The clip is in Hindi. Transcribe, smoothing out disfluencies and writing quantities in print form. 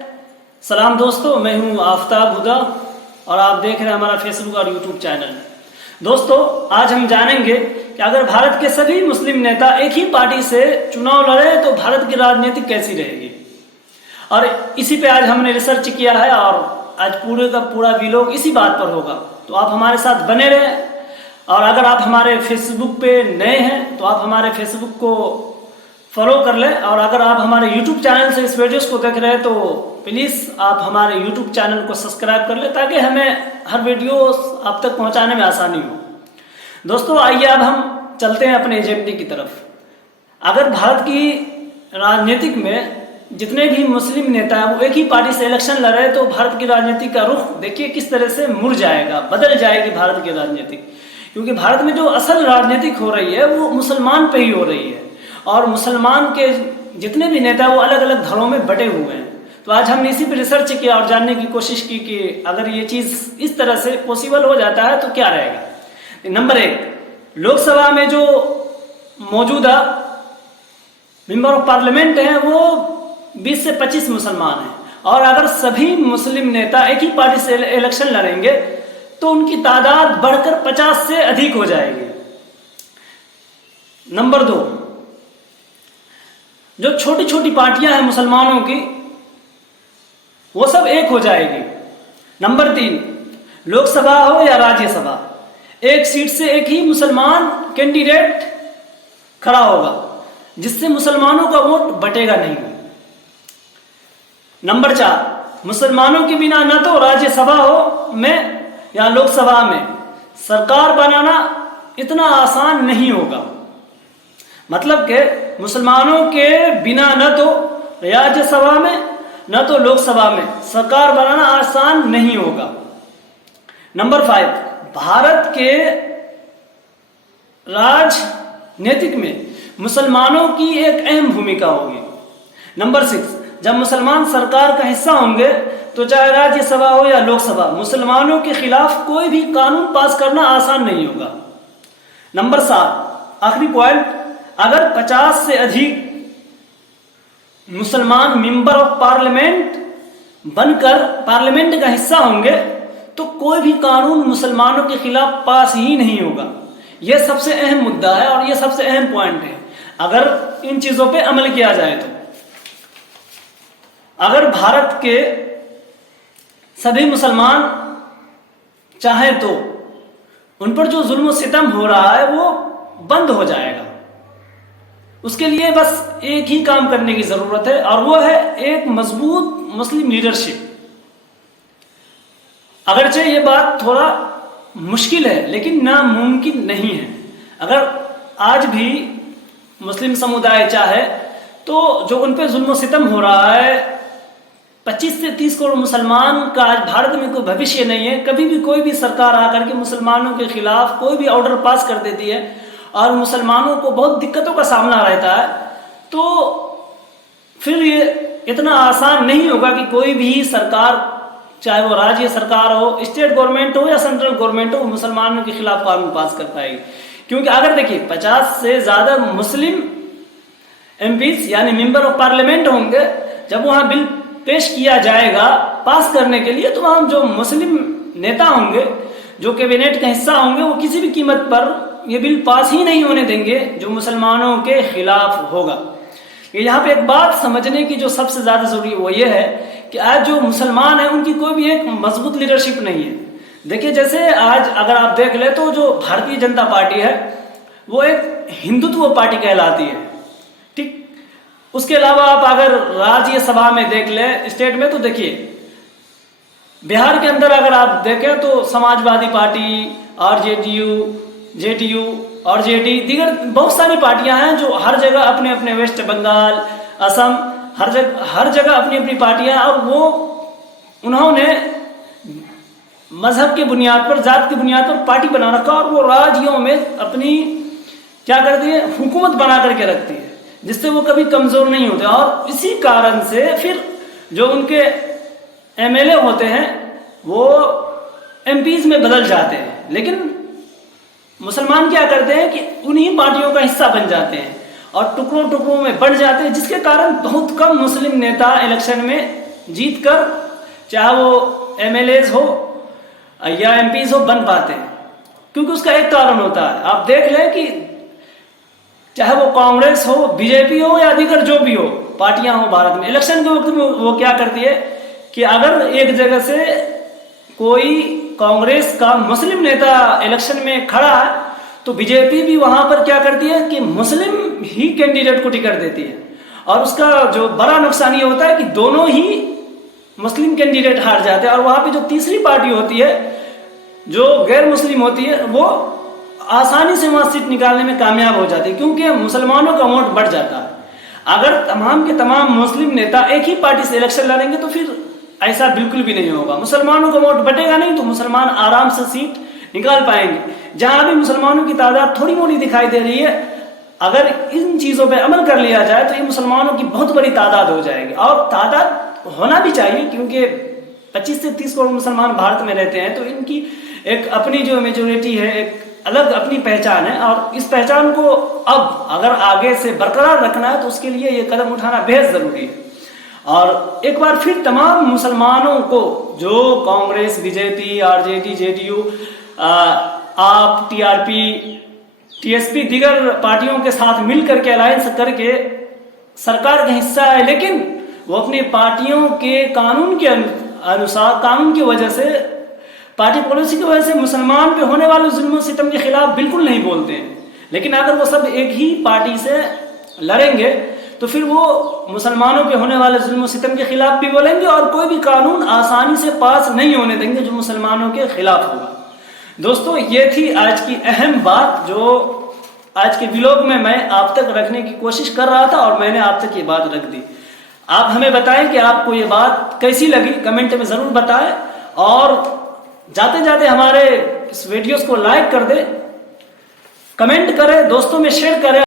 सलाम दोस्तों, मैं हूं आफ्ताब हुदा और आप देख रहे हैं हमारा फेसबुक और यूट्यूब चैनल। दोस्तों, आज हम जानेंगे कि अगर भारत के सभी मुस्लिम नेता एक ही पार्टी से चुनाव लड़े तो भारत की राजनीति कैसी रहेगी। और इसी पे आज हमने रिसर्च किया है और आज पूरे का पूरा वीडियो इसी बात पर होगा। तो आप हमारे साथ बने रहें। और अगर आप हमारे फेसबुक पे नए हैं तो आप हमारे फेसबुक को फॉलो कर लें। और अगर आप हमारे यूट्यूब चैनल से इस वीडियोस को देख रहे हैं तो प्लीज़ आप हमारे यूट्यूब चैनल को सब्सक्राइब कर लें ताकि हमें हर वीडियो आप तक पहुंचाने में आसानी हो। दोस्तों, आइए अब हम चलते हैं अपने एजेंडे की तरफ। अगर भारत की राजनीतिक में जितने भी मुस्लिम नेता हैं वो एक ही पार्टी से इलेक्शन लड़े तो भारत की राजनीति का रुख देखिए किस तरह से मुड़ जाएगा, बदल जाएगी भारत की राजनीति। क्योंकि भारत में जो असल राजनीतिक हो रही है वो मुसलमान पे ही हो रही है और मुसलमान के जितने भी नेता वो अलग अलग धड़ों में बटे हुए हैं। तो आज हमने इसी पर रिसर्च किया और जानने की कोशिश की कि अगर ये चीज़ इस तरह से पॉसिबल हो जाता है तो क्या रहेगा। नंबर 1, लोकसभा में जो मौजूदा मेंबर ऑफ पार्लियामेंट हैं वो 20 से 25 मुसलमान हैं और अगर सभी मुस्लिम नेता एक ही पार्टी से इलेक्शन लड़ेंगे तो उनकी तादाद बढ़कर 50 से अधिक हो जाएगी। नंबर 2, जो छोटी छोटी पार्टियां हैं मुसलमानों की वो सब एक हो जाएगी। नंबर 3, लोकसभा हो या राज्यसभा, एक सीट से एक ही मुसलमान कैंडिडेट खड़ा होगा जिससे मुसलमानों का वोट बटेगा नहीं। नंबर 4, मुसलमानों के बिना न तो राज्यसभा हो में या लोकसभा में सरकार बनाना इतना आसान नहीं होगा। मतलब कि मुसलमानों के बिना न तो राज्यसभा में न तो लोकसभा में सरकार बनाना आसान नहीं होगा। नंबर 5, भारत के राजनीतिक में मुसलमानों की एक अहम भूमिका होगी। नंबर 6, जब मुसलमान सरकार का हिस्सा होंगे तो चाहे राज्यसभा हो या लोकसभा मुसलमानों के खिलाफ कोई भी कानून पास करना आसान नहीं होगा। नंबर 7, आखिरी पॉइंट, अगर 50 से अधिक मुसलमान मेंबर ऑफ पार्लियामेंट बनकर पार्लियामेंट का हिस्सा होंगे तो कोई भी कानून मुसलमानों के खिलाफ पास ही नहीं होगा। यह सबसे अहम मुद्दा है और यह सबसे अहम पॉइंट है अगर इन चीजों पे अमल किया जाए तो। अगर भारत के सभी मुसलमान चाहे तो उन पर जो जुल्म सितम हो रहा है वो बंद हो जाएगा। उसके लिए बस एक ही काम करने की जरूरत है और वो है एक मजबूत मुस्लिम लीडरशिप। अगरचे ये बात थोड़ा मुश्किल है लेकिन नामुमकिन नहीं है। अगर आज भी मुस्लिम समुदाय चाहे तो जो उन पर जुल्म सितम हो रहा है, 25 से 30 करोड़ मुसलमान का आज भारत में कोई भविष्य नहीं है। कभी भी कोई भी सरकार आकर के मुसलमानों के खिलाफ कोई भी ऑर्डर पास कर देती है और मुसलमानों को बहुत दिक्कतों का सामना रहता है तो फिर ये इतना आसान नहीं होगा कि कोई भी सरकार, चाहे वो राज्य सरकार हो, स्टेट गवर्नमेंट हो या सेंट्रल गवर्नमेंट हो, मुसलमानों के खिलाफ कानून पास कर पाएगी। क्योंकि अगर देखिए 50 से ज्यादा मुस्लिम एमपीज यानी मेंबर ऑफ पार्लियामेंट होंगे, जब वहां बिल पेश किया जाएगा पास करने के लिए तो वहां जो मुस्लिम नेता होंगे, जो कैबिनेट का हिस्सा होंगे, वो किसी भी कीमत पर ये बिल पास ही नहीं होने देंगे जो मुसलमानों के खिलाफ होगा। यहाँ पे एक बात समझने की जो सबसे ज्यादा जरूरी है वो ये है कि आज जो मुसलमान है उनकी कोई भी एक मजबूत लीडरशिप नहीं है। देखिए, जैसे आज अगर आप देख ले तो जो भारतीय जनता पार्टी है वो एक हिंदुत्व पार्टी कहलाती है, ठीक। उसके अलावा आप अगर राज्यसभा में देख ले, स्टेट में, तो देखिए बिहार के अंदर अगर आप देखें तो समाजवादी पार्टी, जेडीयू और जेडी, दीगर बहुत सारी पार्टियां हैं जो हर जगह अपने अपने, वेस्ट बंगाल, असम, हर जगह अपनी अपनी पार्टियां, और वो उन्होंने मजहब के बुनियाद पर, जात की बुनियाद पर पार्टी बना रखा और वो राज्यों में अपनी क्या करती है, हुकूमत बना करके रखती है जिससे वो कभी कमजोर नहीं होते। और इसी कारण से फिर जो उनके एमएलए होते हैं वो एमपीज में बदल जाते हैं। लेकिन मुसलमान क्या करते हैं कि उन्हीं पार्टियों का हिस्सा बन जाते हैं और टुकड़ों टुकड़ों में बढ़ जाते हैं, जिसके कारण बहुत कम मुस्लिम नेता इलेक्शन में जीत कर, चाहे वो एमएलएज हो या एमपीज हो, बन पाते हैं। क्योंकि उसका एक कारण होता है, आप देख लें कि चाहे वो कांग्रेस हो, बीजेपी हो या दीगर जो भी हो पार्टियां हो भारत में, इलेक्शन के वक्त में वो क्या करती है कि अगर एक जगह से कोई कांग्रेस का मुस्लिम नेता इलेक्शन में खड़ा है तो बीजेपी भी वहां पर क्या करती है कि मुस्लिम ही कैंडिडेट को टिकट देती है। और उसका जो बड़ा नुकसान ये होता है कि दोनों ही मुस्लिम कैंडिडेट हार जाते हैं, और वहां पे जो तीसरी पार्टी होती है जो गैर मुस्लिम होती है वो आसानी से वहां सीट निकालने में कामयाब हो जाती है, क्योंकि मुसलमानों का वोट बढ़ जाता है। अगर तमाम के तमाम मुस्लिम नेता एक ही पार्टी से इलेक्शन लड़ेंगे तो फिर ऐसा बिल्कुल भी नहीं होगा, मुसलमानों का वोट बटेगा नहीं, तो मुसलमान आराम से सीट निकाल पाएंगे। जहां भी मुसलमानों की तादाद थोड़ी मोटी दिखाई दे रही है, अगर इन चीजों पर अमल कर लिया जाए तो ये मुसलमानों की बहुत बड़ी तादाद हो जाएगी। और तादाद होना भी चाहिए, क्योंकि 25 से 30 करोड़ मुसलमान भारत में रहते हैं, तो इनकी एक अपनी जो मेजोरिटी है, एक अलग अपनी पहचान है, और इस पहचान को अब अगर आगे से बरकरार रखना है तो उसके लिए ये कदम उठाना बेहद जरूरी है। और एक बार फिर तमाम मुसलमानों को जो कांग्रेस, बीजेपी, आरजेडी, जेडीयू, आप, टीआरपी, टीएसपी, दीगर पार्टियों के साथ मिलकर के अलायंस करके सरकार का हिस्सा है, लेकिन वो अपनी पार्टियों के कानून के अनुसार, कानून की वजह से, पार्टी पॉलिसी की वजह से मुसलमान पे होने वाले जुल्म सितम के खिलाफ बिल्कुल नहीं बोलते हैं। लेकिन अगर वो सब एक ही पार्टी से लड़ेंगे तो फिर वो मुसलमानों पे होने वाले जुल्म सितम के खिलाफ भी बोलेंगे और कोई भी कानून आसानी से पास नहीं होने देंगे जो मुसलमानों के खिलाफ होगा। दोस्तों, ये थी आज की अहम बात जो आज के व्लॉग में मैं आप तक रखने की कोशिश कर रहा था, और मैंने आप तक ये बात रख दी। आप हमें बताएं कि आपको ये बात कैसी लगी, कमेंट में जरूर बताएं, और जाते जाते हमारे इस वीडियोस को लाइक कर दे, कमेंट करें, दोस्तों में शेयर करें।